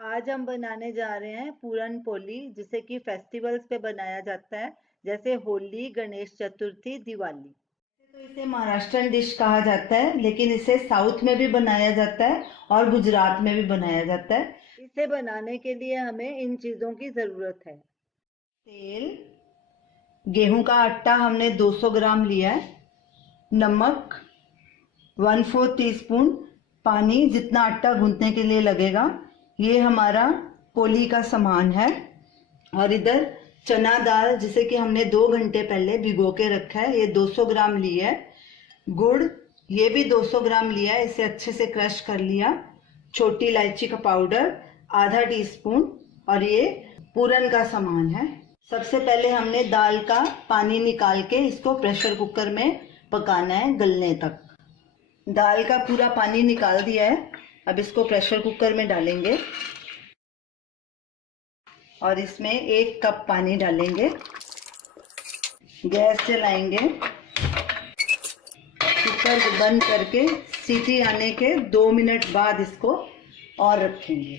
आज हम बनाने जा रहे हैं पूरन पोली, जिसे कि फेस्टिवल्स पे बनाया जाता है, जैसे होली, गणेश चतुर्थी, दिवाली। तो इसे महाराष्ट्रन डिश कहा जाता है, लेकिन इसे साउथ में भी बनाया जाता है और गुजरात में भी बनाया जाता है। इसे बनाने के लिए हमें इन चीजों की जरूरत है। तेल, गेहूं का आटा हमने 200 ग्राम लिया है, नमक 1/4 टीस्पून, पानी जितना आटा गूंथने के लिए लगेगा। ये हमारा पोली का सामान है। और इधर चना दाल, जिसे कि हमने 2 घंटे पहले भिगो के रखा है, ये 200 ग्राम लिया है। गुड़, ये भी 200 ग्राम लिया है, इसे अच्छे से क्रश कर लिया। छोटी इलायची का पाउडर आधा टीस्पून, और ये पूरन का सामान है। सबसे पहले हमने दाल का पानी निकाल के इसको प्रेशर कुकर में पकाना है गलने तक। दाल का पूरा पानी निकाल दिया है। अब इसको प्रेशर कुकर में डालेंगे और इसमें 1 कप पानी डालेंगे। गैस जलाएंगे, कुकर बंद करके सीटी आने के 2 मिनट बाद इसको और रखेंगे।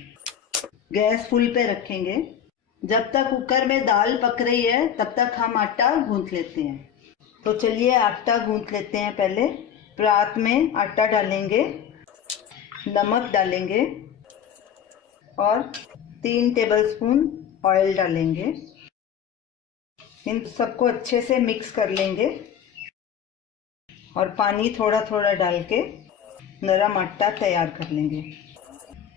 गैस फुल पे रखेंगे। जब तक कुकर में दाल पक रही है तब तक हम आटा गूंथ लेते हैं। तो चलिए आटा गूंथ लेते हैं। पहले परात में आटा डालेंगे, नमक डालेंगे और 3 टेबलस्पून ऑयल डालेंगे। इन सबको अच्छे से मिक्स कर लेंगे और पानी थोड़ा थोड़ा डाल के नरम आटा तैयार कर लेंगे।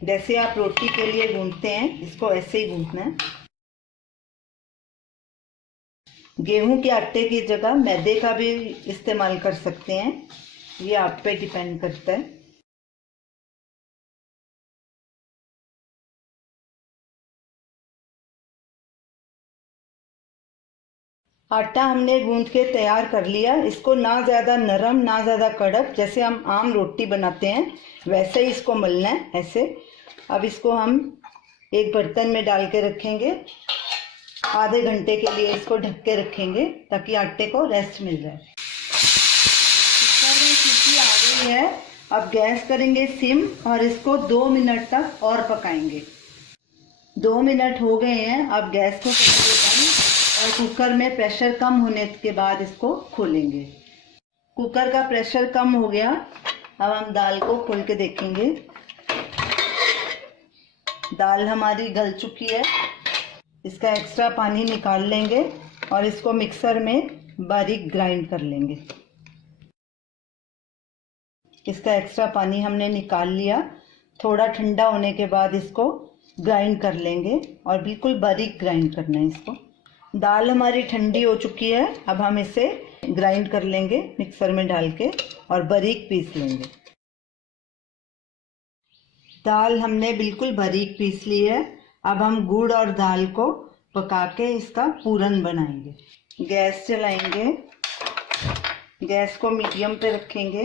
जैसे आप रोटी के लिए गूंथते हैं, इसको ऐसे ही गूंथना है। गेहूं के आटे की जगह मैदे का भी इस्तेमाल कर सकते हैं, ये आप पे डिपेंड करता है। आटा हमने गूंथ के तैयार कर लिया। इसको ना ज़्यादा नरम ना ज़्यादा कड़क, जैसे हम आम रोटी बनाते हैं वैसे ही इसको मलना है, ऐसे। अब इसको हम एक बर्तन में डाल के रखेंगे। आधे घंटे के लिए इसको ढक के रखेंगे ताकि आटे को रेस्ट मिल जाए। कुकर में सीटी आ गई है। अब गैस करेंगे सिम और इसको 2 मिनट तक और पकाएंगे। 2 मिनट हो गए हैं। अब गैस को करेंगे बंद और कुकर में प्रेशर कम होने के बाद इसको खोलेंगे। कुकर का प्रेशर कम हो गया। अब हम दाल को खोल के देखेंगे। दाल हमारी गल चुकी है। इसका एक्स्ट्रा पानी निकाल लेंगे और इसको मिक्सर में बारीक ग्राइंड कर लेंगे। इसका एक्स्ट्रा पानी हमने निकाल लिया। थोड़ा ठंडा होने के बाद इसको ग्राइंड कर लेंगे और बिल्कुल बारीक ग्राइंड करना है इसको। दाल हमारी ठंडी हो चुकी है। अब हम इसे ग्राइंड कर लेंगे मिक्सर में डाल के और बारीक पीस लेंगे। दाल हमने बिल्कुल बारीक पीस ली है। अब हम गुड़ और दाल को पका के इसका पूरन बनाएंगे। गैस जलाएंगे, गैस को मीडियम पे रखेंगे।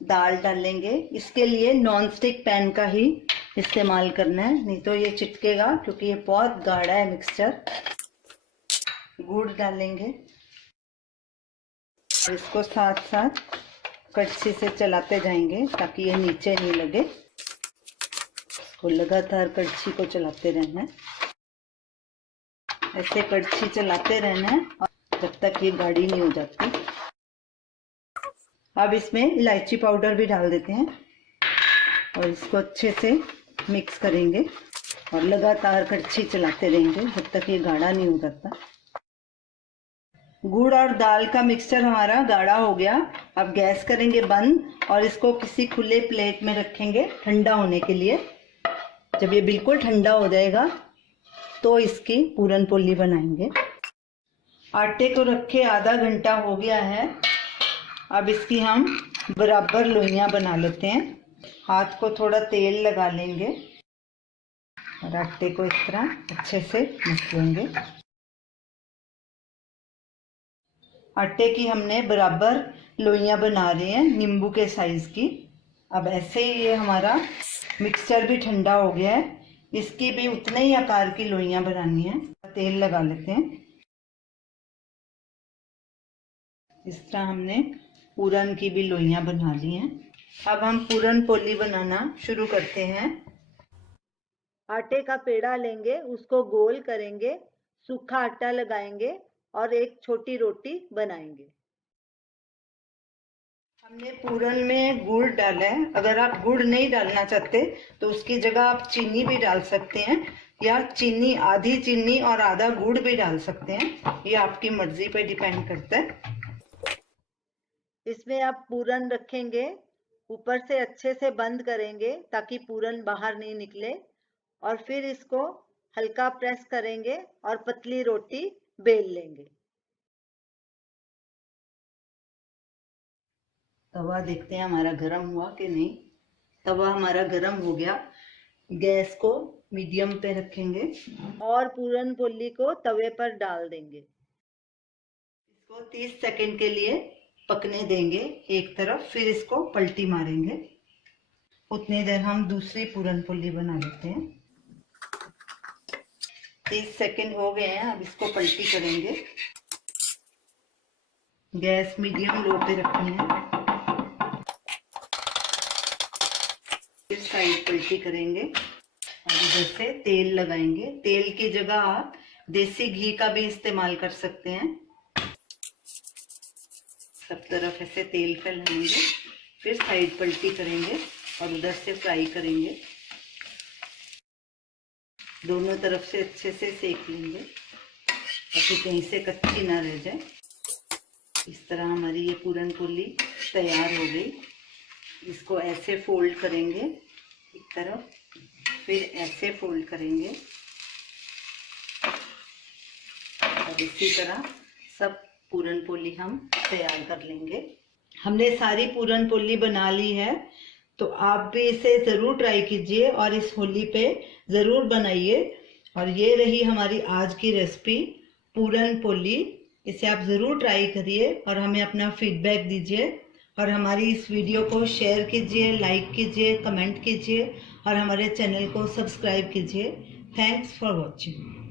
दाल डालेंगे। इसके लिए नॉन स्टिक पैन का ही इस्तेमाल करना है, नहीं तो ये चिपकेगा क्योंकि ये बहुत गाढ़ा है मिक्सचर। गुड़ डालेंगे, इसको साथ साथ कड़छी से चलाते जाएंगे ताकि ये नीचे नहीं लगे। इसको लगातार कड़छी को चलाते रहना है, ऐसे कड़छी चलाते रहना है और जब तक ये गाढ़ी नहीं हो जाती। अब इसमें इलायची पाउडर भी डाल देते हैं और इसको अच्छे से मिक्स करेंगे और लगातार कड़छी चलाते रहेंगे जब तक ये गाढ़ा नहीं हो जाता। गुड़ और दाल का मिक्सचर हमारा गाढ़ा हो गया। अब गैस करेंगे बंद और इसको किसी खुले प्लेट में रखेंगे ठंडा होने के लिए। जब ये बिल्कुल ठंडा हो जाएगा तो इसकी पूरन पोली बनाएंगे। आटे को रखे आधा घंटा हो गया है। अब इसकी हम बराबर लोइयां बना लेते हैं। हाथ को थोड़ा तेल लगा लेंगे और आटे को इस तरह अच्छे से मसलेंगे। आटे की हमने बराबर लोइयां बना रहे हैं, नींबू के साइज की। अब ऐसे ही ये हमारा मिक्सचर भी ठंडा हो गया है। इसकी भी उतने ही आकार की लोइयां बनानी है। तेल लगा लेते हैं। इस तरह हमने पूरन की भी लोइयां बना ली हैं। अब हम पूरन पोली बनाना शुरू करते हैं। आटे का पेड़ा लेंगे, उसको गोल करेंगे, सूखा आटा लगाएंगे और एक छोटी रोटी बनाएंगे। हमने पूरन में गुड़ डाला है। अगर आप गुड़ नहीं डालना चाहते तो उसकी जगह आप चीनी भी डाल सकते हैं, या चीनी, आधी चीनी और आधा गुड़ भी डाल सकते हैं। ये आपकी मर्जी पे डिपेंड करता है। इसमें आप पूरन रखेंगे, ऊपर से अच्छे से बंद करेंगे ताकि पूरन बाहर नहीं निकले, और फिर इसको हल्का प्रेस करेंगे और पतली रोटी बेल लेंगे। तवा देखते हैं हमारा गर्म हुआ कि नहीं। तवा हमारा गर्म हो गया। गैस को मीडियम पे रखेंगे और पूरन पोली को तवे पर डाल देंगे। इसको 30 सेकंड के लिए पकने देंगे एक तरफ, फिर इसको पलटी मारेंगे। उतनी देर हम दूसरी पूरन पोली बना लेते हैं। 30 सेकंड हो गए हैं, अब इसको पलटी करेंगे। गैस मीडियम लो पे रखनी है। फिर साइड पलटी करेंगे और इधर से तेल लगाएंगे। तेल की जगह आप देसी घी का भी इस्तेमाल कर सकते हैं। सब तरफ ऐसे तेल फैलाएंगे, फिर साइड पलटी करेंगे और उधर से फ्राई करेंगे। दोनों तरफ से अच्छे से सेक लेंगे ताकि कहीं से कच्ची ना रह जाए। इस तरह हमारी ये पूरन पोली तैयार हो गई। इसको ऐसे फोल्ड करेंगे एक तरफ, फिर ऐसे फोल्ड करेंगे और इसी तरह सब पूरन पोली हम तैयार कर लेंगे। हमने सारी पूरन पोली बना ली है, तो आप भी इसे ज़रूर ट्राई कीजिए और इस होली पे ज़रूर बनाइए। और ये रही हमारी आज की रेसिपी पूरन पोली। इसे आप ज़रूर ट्राई करिए और हमें अपना फीडबैक दीजिए, और हमारी इस वीडियो को शेयर कीजिए, लाइक कीजिए, कमेंट कीजिए और हमारे चैनल को सब्सक्राइब कीजिए। Thanks for watching.